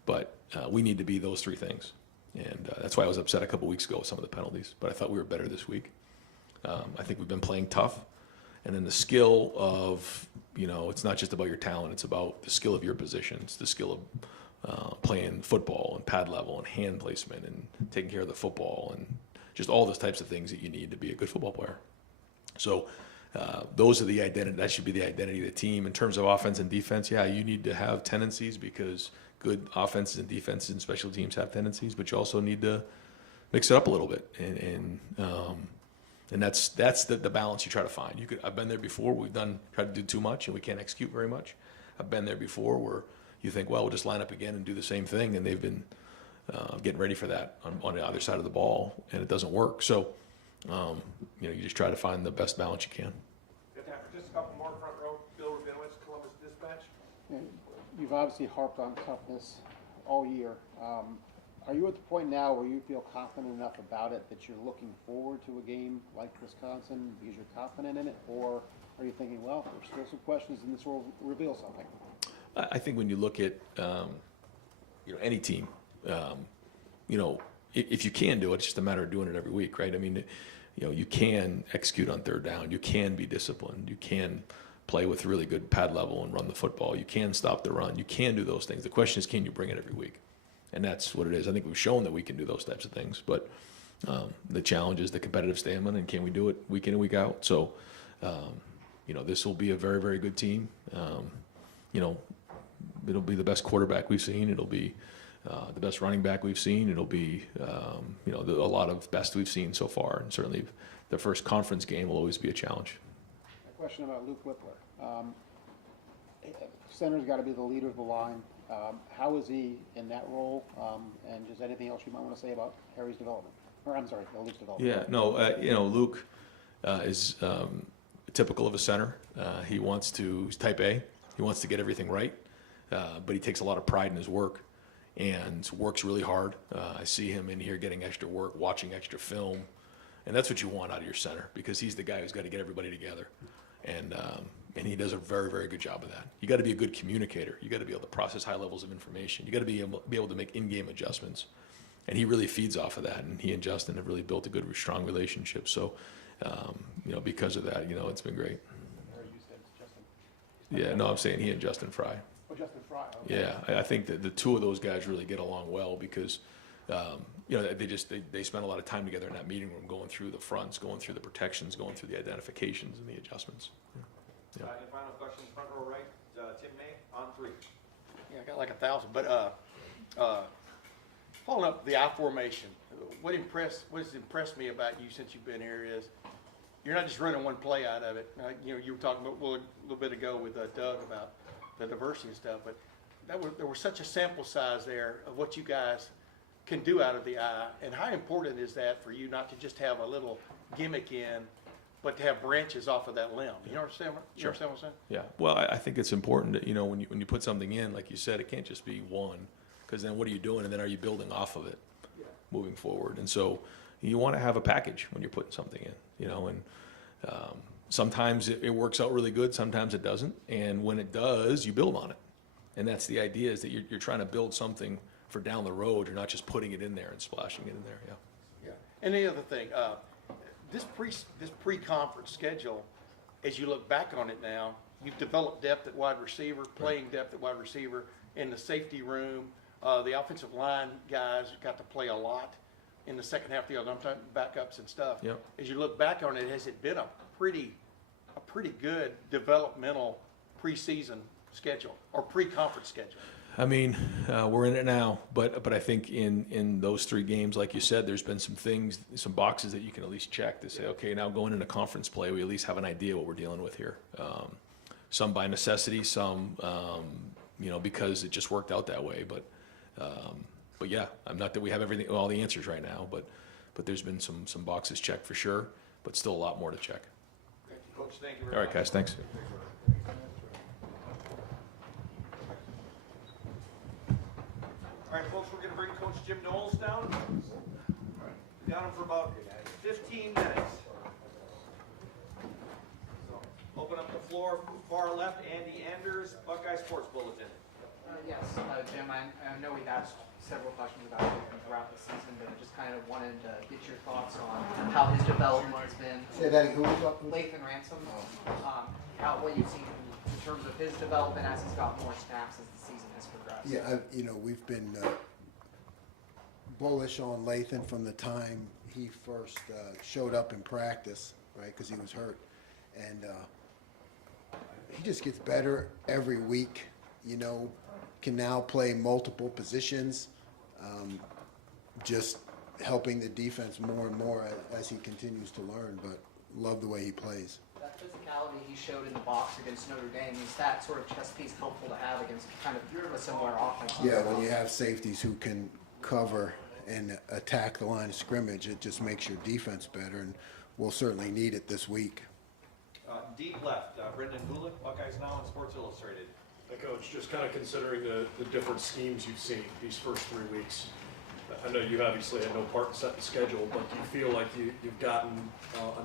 But we need to be those three things. And that's why I was upset a couple weeks ago with some of the penalties. But I thought we were better this week. I think we've been playing tough. And then the skill of, you know, it's not just about your talent, it's about the skill of your position. It's the skill of playing football and pad level and hand placement and taking care of the football and just all those types of things that you need to be a good football player. So those are the identity. That should be the identity of the team. In terms of offense and defense, yeah, you need to have tendencies because good offenses and defenses and special teams have tendencies, but you also need to mix it up a little bit. And that's the balance you try to find. I've been there before. We've tried to do too much and we can't execute very much. I've been there before where you think, well, we'll just line up again and do the same thing, and they've been getting ready for that on the other side of the ball, and it doesn't work. So, you know, you just try to find the best balance you can. Got time for just a couple more front row. Bill Rabinowitz, Columbus Dispatch. You've obviously harped on toughness all year. Are you at the point now where you feel confident enough about it that you're looking forward to a game like Wisconsin because you're confident in it, or are you thinking, well, there's still some questions and this will reveal something? I think when you look at you know, any team, you know, if you can do it, it's just a matter of doing it every week, right? I mean, you know, you can execute on third down, you can be disciplined, you can play with really good pad level and run the football, you can stop the run, you can do those things. The question is, can you bring it every week? And that's what it is. I think we've shown that we can do those types of things, but the challenge is the competitive stamina, and can we do it week in and week out? So, you know, this will be a very, very good team. You know, it'll be the best quarterback we've seen. It'll be the best running back we've seen. It'll be, you know, a lot of best we've seen so far. And certainly the first conference game will always be a challenge. A question about Luke Whippler. Center's got to be the leader of the line. How is he in that role? And just anything else you might want to say about Harry's development? Or I'm sorry, Luke's development. Yeah, no, you know, Luke is typical of a center. He's type A. He wants to get everything right, but he takes a lot of pride in his work and works really hard. I see him in here getting extra work, watching extra film, and that's what you want out of your center because he's the guy who's got to get everybody together. And he does a very, very good job of that. You got to be a good communicator. You got to be able to process high levels of information. You got to be able to make in-game adjustments, and he really feeds off of that. And he and Justin have really built a good, strong relationship. So, you know, because of that, you know, it's been great. Yeah, no, I'm saying he and Justin Fry. Oh, Justin Fry. Okay. Yeah, I think that the two of those guys really get along well because, you know, they spend a lot of time together in that meeting room, going through the fronts, going through the protections, going through the identifications and the adjustments. Yeah. Any final questions, front row right? Tim May on 3. Yeah, I got like 1,000, but following up the I formation, what has impressed me about you since you've been here is you're not just running one play out of it. You know, you were talking about, well, a little bit ago with Doug about the diversity and stuff, but there was such a sample size there of what you guys can do out of the eye, and how important is that for you not to just have a little gimmick in, but to have branches off of that limb? You understand what, you understand what I'm saying? Yeah, well, I think it's important that, you know, when you put something in, like you said, it can't just be one, because then what are you doing, and then are you building off of it moving forward? And so you want to have a package when you're putting something in, you know, and sometimes it works out really good, sometimes it doesn't, and when it does, you build on it. And that's the idea, is that you're trying to build something for down the road. You're not just putting it in there and splashing it in there. Yeah. And the other thing, this pre-conference schedule, as you look back on it now, you've developed depth at wide receiver, playing depth at wide receiver, in the safety room. The offensive line guys got to play a lot in the second half of the year. I'm talking backups and stuff. Yep. As you look back on it, has it been a pretty good developmental preseason schedule or pre-conference schedule? I mean, we're in it now, but I think in those 3 games, like you said, there's been some things, some boxes that you can at least check to say, okay, now going into conference play, we at least have an idea what we're dealing with here. Some by necessity, some, you know, because it just worked out that way. But yeah, I'm not that we have everything, all the answers right now, but there's been some boxes checked for sure, but still a lot more to check. Coach, thank you very much. All right, guys, thanks. All right, folks, we're going to bring Coach Jim Knowles down. We got him for about 15 minutes. So, open up the floor, far left, Andy Anders, Buckeye Sports Bulletin. Yes, Jim, I know we've asked several questions about him throughout the season, but I just kind of wanted to get your thoughts on how his development has been. Say that, who was up? Lathan Ransom, what you've seen in terms of his development as he's got more snaps as the season has progressed. Yeah, you know, we've been bullish on Lathan from the time he first showed up in practice, right, because he was hurt. And he just gets better every week, you know, can now play multiple positions, just helping the defense more and more as he continues to learn, but love the way he plays. That physicality he showed in the box against Notre Dame, is that sort of chess piece helpful to have against kind of a similar offense? Yeah, when you have safeties who can cover and attack the line of scrimmage, it just makes your defense better, and we'll certainly need it this week. Deep left, Brendan Gulick, Buckeyes Now and Sports Illustrated. Hey, Coach, just kind of considering the different schemes you've seen these first 3 weeks, I know you obviously had no part in setting the schedule, but do you feel like you've gotten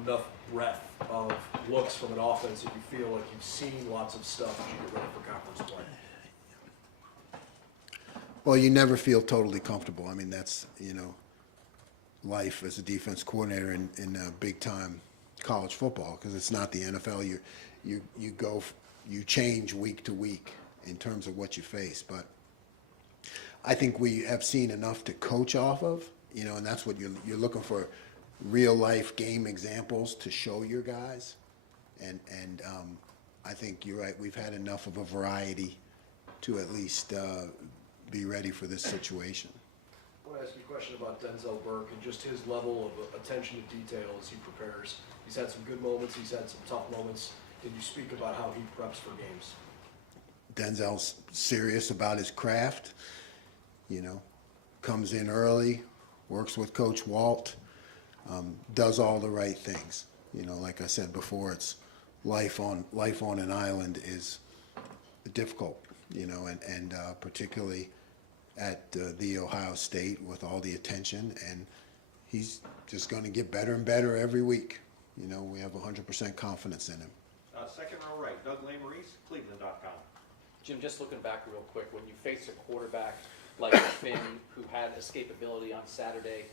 enough breadth of looks from an offense that you feel like you've seen lots of stuff as you get ready for conference play? Well, you never feel totally comfortable. I mean, that's, you know, life as a defense coordinator in big-time college football, because it's not the NFL. You change week to week in terms of what you face. But I think we have seen enough to coach off of, you know, and that's what you're looking for, real-life game examples to show your guys. And I think you're right. We've had enough of a variety to at least be ready for this situation. I want to ask you a question about Denzel Burke and just his level of attention to detail as he prepares. He's had some good moments. He's had some tough moments. Can you speak about how he preps for games? Denzel's serious about his craft, you know, comes in early, works with Coach Walt, does all the right things. You know, like I said before, it's life on an island is difficult, you know, and particularly at the Ohio State with all the attention, and he's just going to get better and better every week. You know, we have 100% confidence in him. Second row right, Doug Lesmerises, Cleveland.com. Jim, just looking back real quick, when you face a quarterback like Finn, who had escapability on Saturday,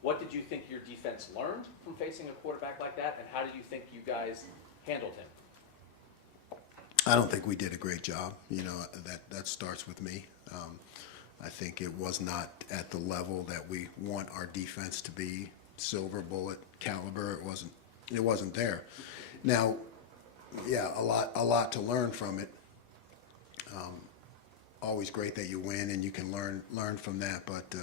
what did you think your defense learned from facing a quarterback like that, and how did you think you guys handled him? I don't think we did a great job. You know, that starts with me. I think it was not at the level that we want our defense to be, silver bullet caliber. It wasn't there. Now, yeah, a lot to learn from it. Always great that you win and you can learn from that, but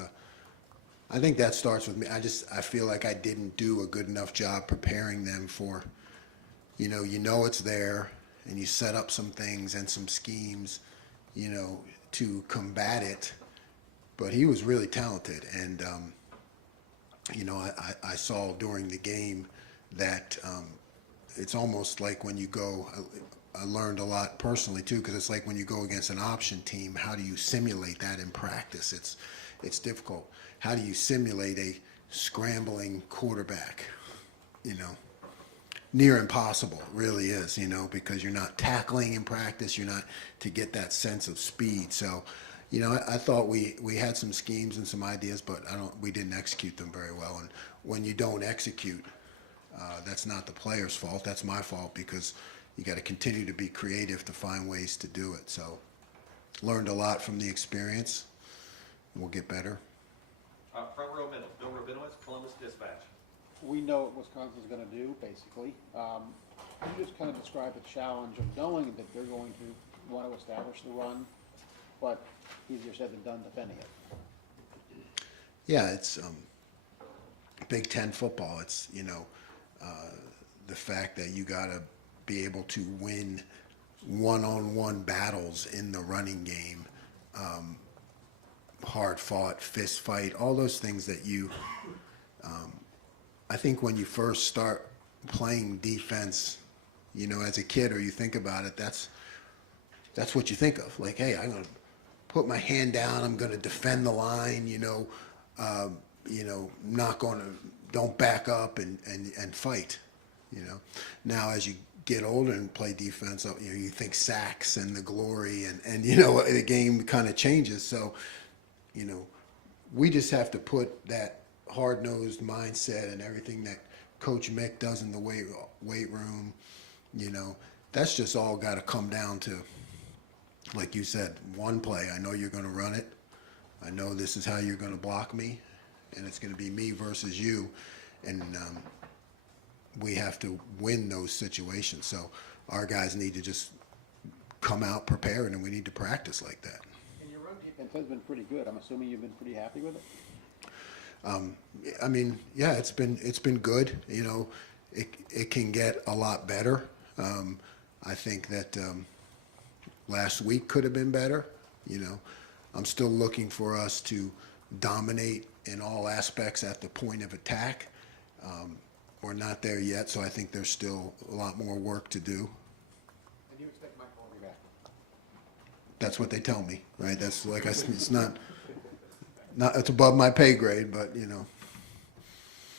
I think that starts with me. I feel like I didn't do a good enough job preparing them for, you know it's there, and you set up some things and some schemes, to combat it. But he was really talented, and I saw during the game that it's almost like when you go. I learned a lot personally too, because it's like when you go against an option team, how do you simulate that in practice? It's difficult. How do you simulate a scrambling quarterback? Near impossible, it really is, because you're not tackling in practice, you're not to get that sense of speed. So, I thought we had some schemes and some ideas, but we didn't execute them very well. And when you don't execute, that's not the player's fault, that's my fault, because you got to continue to be creative to find ways to do it. So, learned a lot from the experience. We'll get better. Front row middle, Bill Rabinowitz, Columbus Dispatch. We know what Wisconsin's going to do, basically. Can you just kind of describe the challenge of knowing that they're going to want to establish the run, but easier said than done defending it? Yeah, it's Big Ten football. It's, the fact that you got to be able to win one-on-one battles in the running game, hard-fought, fist fight, all those things that I think when you first start playing defense, as a kid, or you think about it, that's what you think of. Like, hey, I'm going to put my hand down, I'm going to defend the line, not going to, don't back up and fight, Now, as you get older and play defense, you think sacks and the glory and the game kind of changes. So, we just have to put that hard-nosed mindset and everything that Coach Mick does in the weight room, that's just all got to come down to, like you said, one play. I know you're going to run it. I know this is how you're going to block me, and it's going to be me versus you. And we have to win those situations. So our guys need to just come out prepared, and we need to practice like that. And your run defense has been pretty good. I'm assuming you've been pretty happy with it? Yeah, it's been good. It can get a lot better. I think that last week could have been better. I'm still looking for us to dominate in all aspects at the point of attack. We're not there yet, so I think there's still a lot more work to do. And you expect Michael to be back? That's what they tell me, right? That's like it's not it's above my pay grade, but Third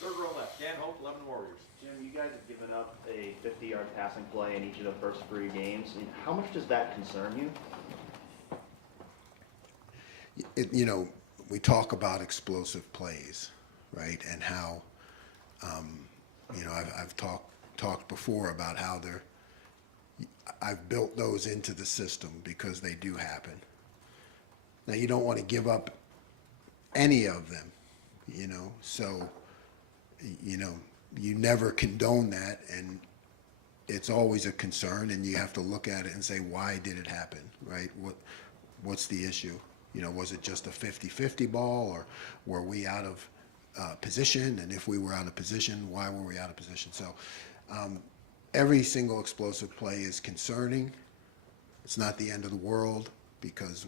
row left, Dan Hope, 11 Warriors. Jim, you guys have given up a 50-yard passing play in each of the first 3 games. How much does that concern you? We talk about explosive plays, right? And how, I've talked before about how I've built those into the system because they do happen. Now, you don't want to give up any of them, so, you never condone that, and it's always a concern, and you have to look at it and say, why did it happen, right? What's the issue? Was it just a 50-50 ball, or were we out of position? And if we were out of position, why were we out of position? So every single explosive play is concerning. It's not the end of the world, because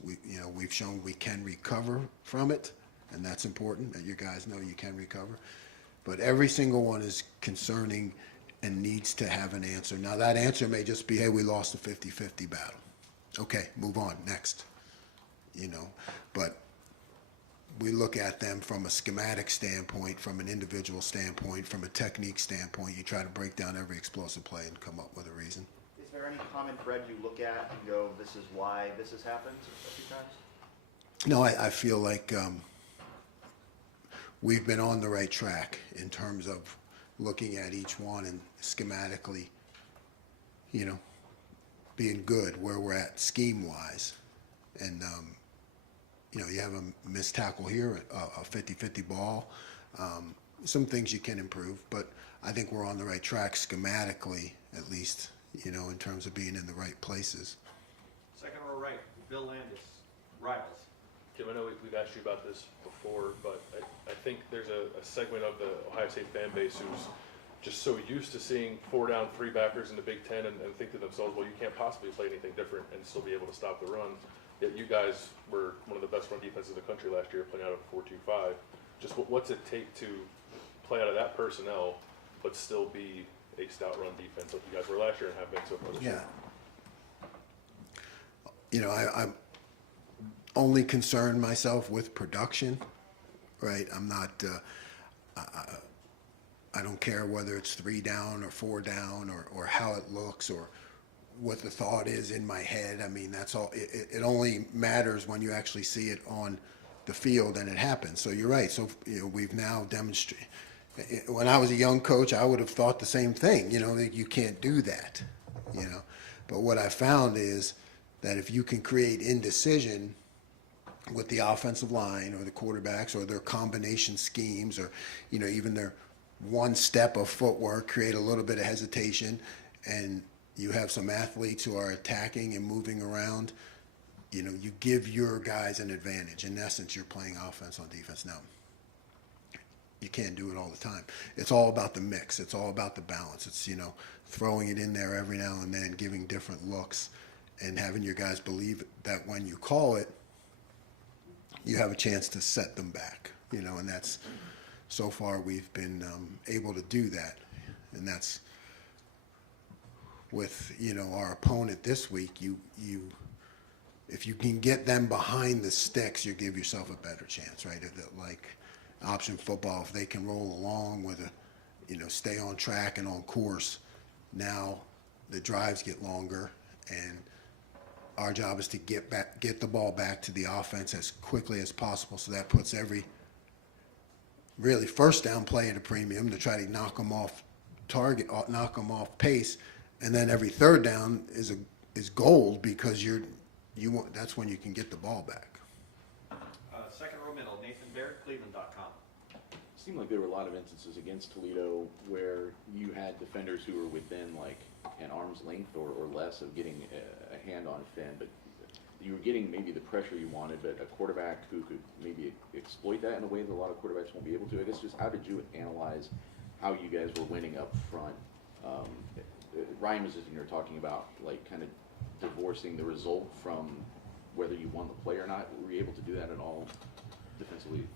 we've shown we can recover from it, and that's important that you guys know you can recover. But every single one is concerning and needs to have an answer. Now, that answer may just be, hey, we lost a 50-50 battle. Okay, move on, next. But we look at them from a schematic standpoint, from an individual standpoint, from a technique standpoint. You try to break down every explosive play and come up with a reason. Is there any common thread you look at and go, this is why this has happened a few times? No, I feel like we've been on the right track in terms of looking at each one and schematically, being good where we're at scheme-wise. And, you have a missed tackle here, a 50-50 ball. Some things you can improve, but I think we're on the right track schematically, at least, in terms of being in the right places. Second row right, Bill Landis, Rivals. Jim, I know we've asked you about this before, but I think there's a segment of the Ohio State fan base who's just so used to seeing 4 down, 3 backers in the Big Ten and think to themselves, well, you can't possibly play anything different and still be able to stop the run. Yet you guys were one of the best run defenses in the country last year, playing out of 4-2-5. Just what's it take to play out of that personnel, but still be a stout run defense like you guys were last year and have been so far this year? You know, I'm only concerned myself with production, right? I'm not, I don't care whether it's 3 down or 4 down or how it looks or what the thought is in my head. I mean, that's all. It only matters when you actually see it on the field and it happens. So you're right. So, you know, we've now demonstrated. When I was a young coach, I would have thought the same thing. You know, that you can't do that. You know, but what I found is that if you can create indecision with the offensive line or the quarterbacks or their combination schemes or, you know, even their one step of footwork, create a little bit of hesitation, and you have some athletes who are attacking and moving around, you know, you give your guys an advantage. In essence, you're playing offense on defense. Now, you can't do it all the time. It's all about the mix. It's all about the balance. It's, you know, throwing it in there every now and then, giving different looks, and having your guys believe that when you call it, you have a chance to set them back, you know, and that's, so far we've been able to do that. And that's with, you know, our opponent this week, if you can get them behind the sticks, you give yourself a better chance, right? Like option football, if they can roll along with a, you know, stay on track and on course, now the drives get longer, and our job is to get the ball back to the offense as quickly as possible. So that puts every really first down play at a premium to try to knock them off target, knock them off pace, and then every third down is gold because that's when you can get the ball back. Second row middle, Nathan Baird, Cleveland.com. It seemed like there were a lot of instances against Toledo where you had defenders who were within like an arm's length or less of getting a hand on Finn, but you were getting maybe the pressure you wanted, but a quarterback who could maybe exploit that in a way that a lot of quarterbacks won't be able to. I guess just how did you analyze how you guys were winning up front? Ryan was just in here talking about like kind of divorcing the result from whether you won the play or not. Were you able to do that at all defensively?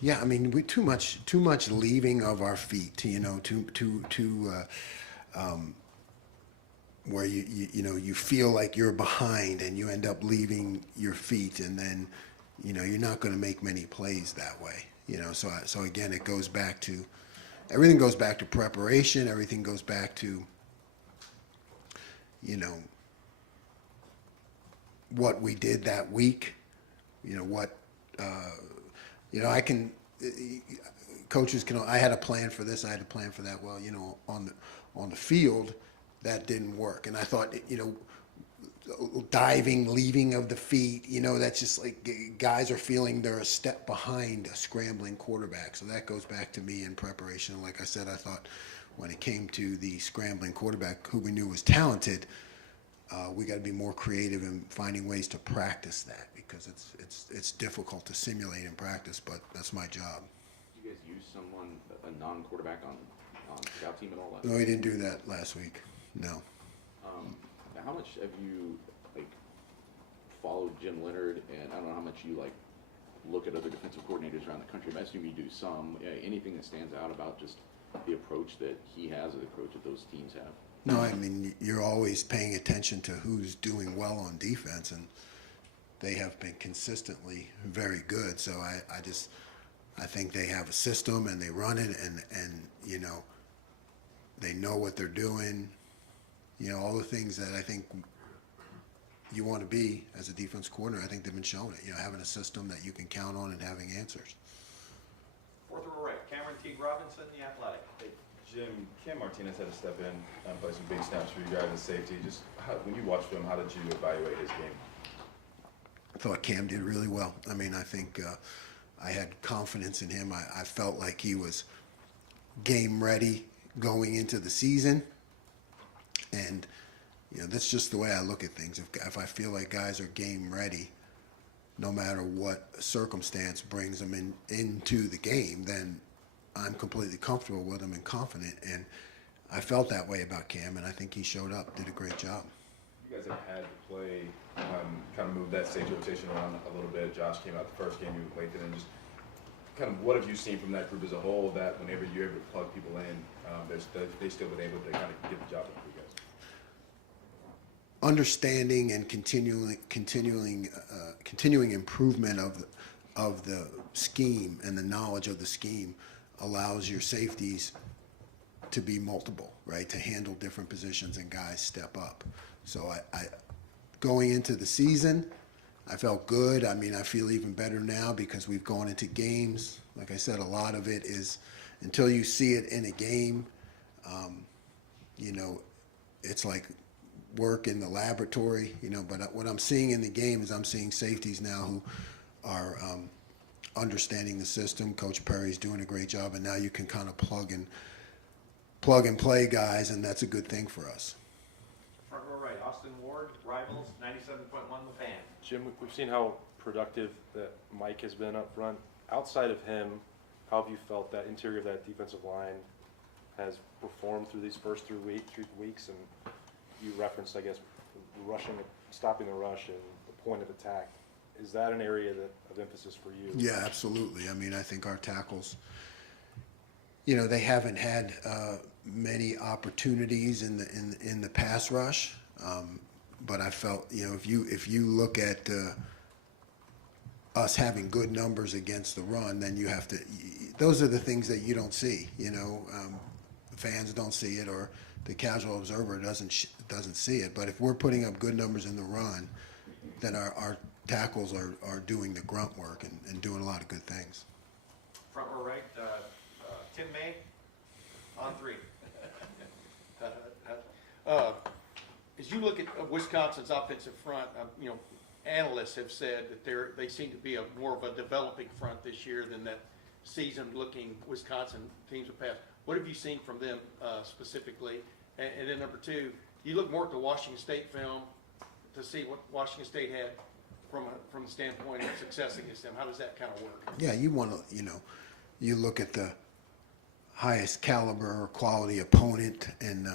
Yeah, I mean, too much leaving of our feet, you know, where you know, you feel like you're behind and you end up leaving your feet, and then, you know, you're not going to make many plays that way, you know. So again, it goes back to, everything goes back to preparation. Everything goes back to, you know, what we did that week, you know, what, you know, coaches can, I had a plan for this, I had a plan for that. Well, you know, on the field, that didn't work. And I thought, you know, diving, leaving of the feet, you know, that's just like guys are feeling they're a step behind a scrambling quarterback. So that goes back to me in preparation. Like I said, I thought when it came to the scrambling quarterback, who we knew was talented, we got to be more creative in finding ways to practice that, because it's difficult to simulate in practice, but that's my job. Did you guys use someone, a non-quarterback on scout team at all? No, we didn't do that last week. No. Now, how much have you like followed Jim Leonard, and I don't know how much you like look at other defensive coordinators around the country. I assume you do some. Anything that stands out about just the approach that he has, or the approach that those teams have? No, I mean, you're always paying attention to who's doing well on defense, and they have been consistently very good. So I think they have a system and they run it, and you know, they know what they're doing. You know, all the things that I think you want to be as a defense coordinator, I think they've been showing it. You know, having a system that you can count on and having answers. Fourth row right, Cameron T. Robinson, The Athletic. Hey, Jim, Cam Martinez had to step in and play some big snaps for you guys in safety. Just when you watched him, how did you evaluate his game? I thought Cam did really well. I mean, I think I had confidence in him. I felt like he was game ready going into the season. And, you know, that's just the way I look at things. If I feel like guys are game ready, no matter what circumstance brings them into the game, then I'm completely comfortable with him and confident. And I felt that way about Cam, and I think he showed up, did a great job. You guys have had to play, kind of move that stage rotation around a little bit. Josh came out the first game, you went late, and just kind of what have you seen from that group as a whole, that whenever you're able to plug people in, they still been able to kind of get the job done for you guys? Understanding and continuing improvement of the scheme and the knowledge of the scheme allows your safeties to be multiple, right? To handle different positions and guys step up. So I going into the season, I felt good. I mean, I feel even better now because we've gone into games. Like I said, a lot of it is until you see it in a game, you know, it's like work in the laboratory, you know, but what I'm seeing in the game is I'm seeing safeties now who are understanding the system. Coach Perry's doing a great job, and now you can kind of plug and play guys, and that's a good thing for us. Front row right, Austin Ward, Rivals, 97.1 The Fan. Jim, we've seen how productive that Mike has been up front. Outside of him, how have you felt that interior of that defensive line has performed through these first 3 weeks? And you referenced, I guess, rushing, stopping the rush and the point of attack. Is that an area of emphasis for you? Yeah, absolutely. I mean, I think our tackles, you know, they haven't had many opportunities in the pass rush, but I felt, you know, if you look at us having good numbers against the run, then you have to. Those are the things that you don't see. You know, fans don't see it, or the casual observer doesn't see it. But if we're putting up good numbers in the run, then our tackles are doing the grunt work and doing a lot of good things. Front row right, Tim May, on 3. As you look at Wisconsin's offensive front, you know, analysts have said that they seem to be more of a developing front this year than that seasoned-looking Wisconsin teams have passed. What have you seen from them specifically? And then number 2, you look more at the Washington State film to see what Washington State had from the standpoint of success against them. How does that kind of work? Yeah, you want to, you know, you look at the highest caliber or quality opponent, and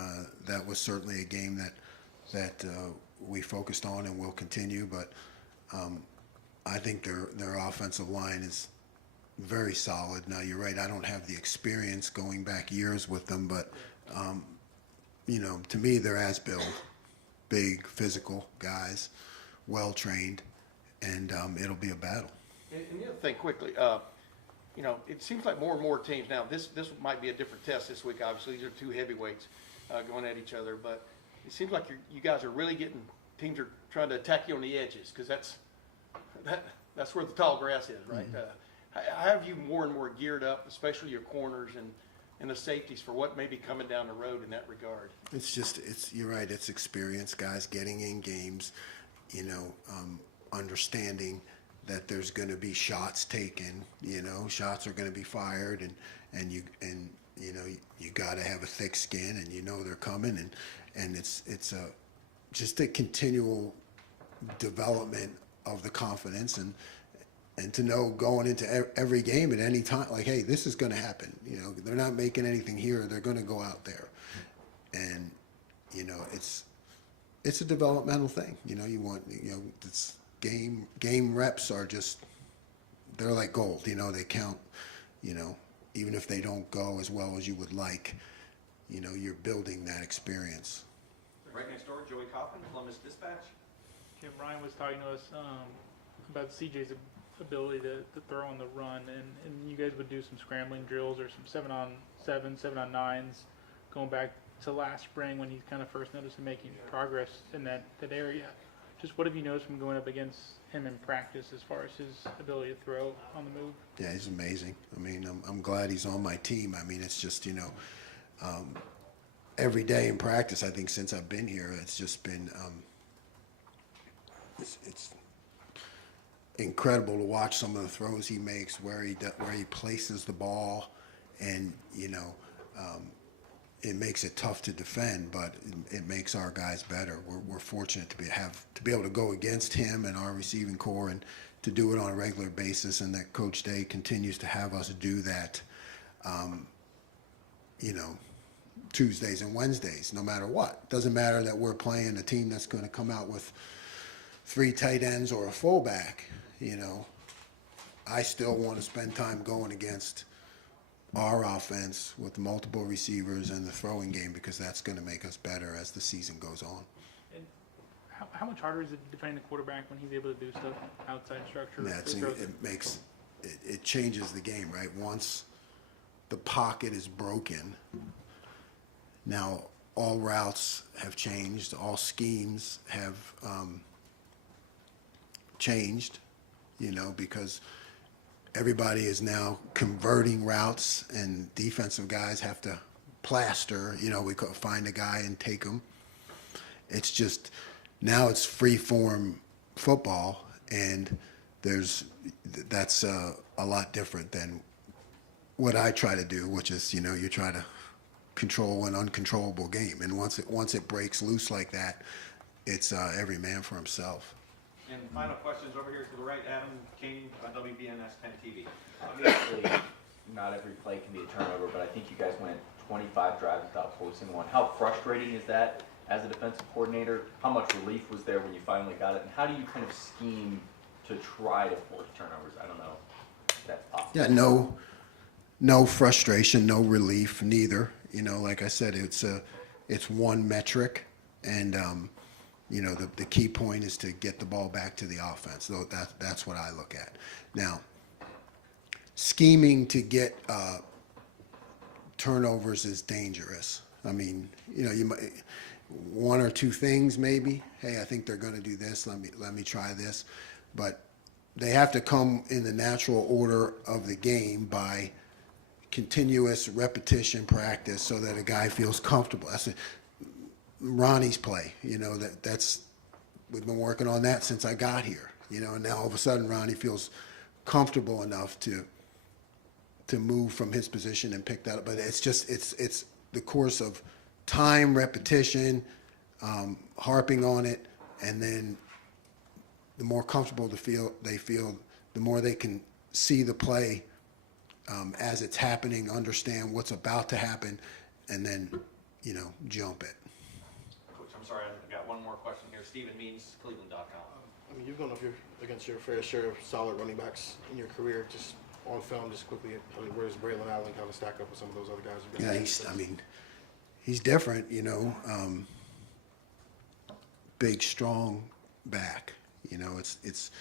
that was certainly a game that we focused on and will continue. But I think their offensive line is very solid. Now, you're right, I don't have the experience going back years with them, but you know, to me, they're as-built, big, physical guys, well-trained, and it'll be a battle. And the other thing quickly, you know, it seems like more and more teams now, this might be a different test this week, obviously. These are 2 heavyweights going at each other, but it seems like you guys are really getting, teams are trying to attack you on the edges, because that's where the tall grass is, right? Mm-hmm. How have you more and more geared up, especially your corners and the safeties, for what may be coming down the road in that regard? You're right, it's experience, guys getting in games, you know, understanding that there's going to be shots taken, you know, shots are going to be fired, and you know, you got to have a thick skin, and you know they're coming, and it's just a continual development of the confidence, and to know going into every game at any time, like, hey, this is going to happen. You know, they're not making anything here. They're going to go out there, and you know, it's a developmental thing. You know, it's game reps are just, they're like gold. You know, they count. You know, even if they don't go as well as you would like, you know, you're building that experience. Right next door, Joey Coffin, Columbus Dispatch. Jim, Ryan was talking to us about CJ's ability to throw on the run, and you guys would do some scrambling drills or some 7-on-7, 7-on-9s, going back to last spring when he kind of first noticed him making progress in that area. Just what have you noticed from going up against him in practice as far as his ability to throw on the move? Yeah, he's amazing. I mean, I'm glad he's on my team. I mean, it's just, you know, every day in practice, I think since I've been here, it's just been, it's incredible to watch some of the throws he makes, where he places the ball, and you know, it makes it tough to defend, but it makes our guys better. We're fortunate to be able to go against him and our receiving core, and to do it on a regular basis, and that Coach Day continues to have us do that, you know, Tuesdays and Wednesdays, no matter what. Doesn't matter that we're playing a team that's going to come out with 3 tight ends or a fullback, you know. I still want to spend time going against our offense with multiple receivers and the throwing game, because that's going to make us better as the season goes on. And how much harder is it defending the quarterback when he's able to do stuff outside structure? It changes the game, right? Once the pocket is broken, now all routes have changed, all schemes have changed, you know, because everybody is now converting routes, and defensive guys have to plaster, you know, we could find a guy and take him. It's just, now it's free form football, and that's a lot different than what I try to do, which is, you know, you try to control an uncontrollable game, and once it breaks loose like that, it's every man for himself. And final questions over here to the right, Adam King on WBNS 10 TV. Obviously, not every play can be a turnover, but I think you guys went 25 drives without forcing one. How frustrating is that as a defensive coordinator? How much relief was there when you finally got it? And how do you kind of scheme to try to force turnovers? I don't know if that's possible. Yeah, no frustration, no relief, neither. You know, like I said, it's one metric, and you know, the key point is to get the ball back to the offense. So that's what I look at. Now, scheming to get turnovers is dangerous. I mean, you know, you might, 1 or 2 things maybe. Hey, I think they're going to do this. Let me try this. But they have to come in the natural order of the game by continuous repetition practice, so that a guy feels comfortable. That's Ronnie's play, you know, that's we've been working on that since I got here, you know, and now all of a sudden Ronnie feels comfortable enough to move from his position and pick that up. But it's just it's the course of time, repetition, harping on it, and then the more comfortable they feel, the more they can see the play as it's happening, understand what's about to happen, and then, you know, jump it. Coach, I'm sorry, I've got one more question here. Steven Means, Cleveland.com. I mean, you've gone up against your fair share of solid running backs in your career. Just on film, just quickly, I mean, where's Braylon Allen kind of stack up with some of those other guys? Yeah, he's different, you know. Big, strong back. You know, it's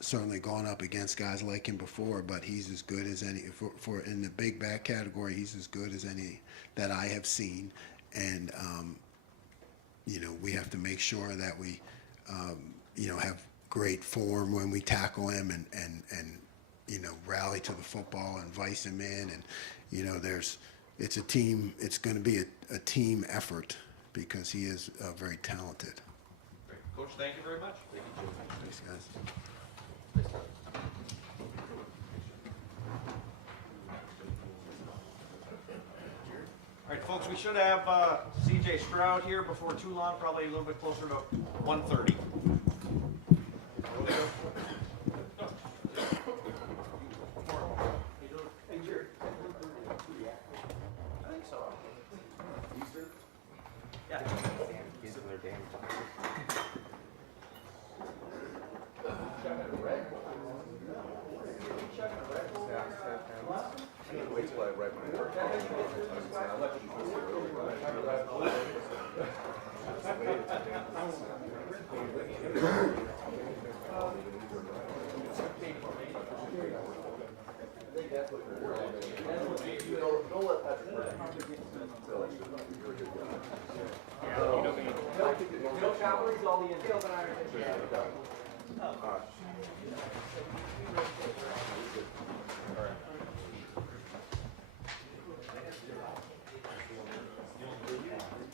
certainly gone up against guys like him before, but he's as good as any for in the big back category. He's as good as any that I have seen, and you know, we have to make sure that we you know, have great form when we tackle him, and you know, rally to the football and vice him in, and you know, it's a team. It's going to be a team effort, because he is very talented. Great. Coach, thank you very much. Thank you, Jim. Thanks, guys. All right, folks, we should have CJ Stroud here before too long, probably a little bit closer to 1:30. I think so. Yeah. You know, Calvary's all the infield, but I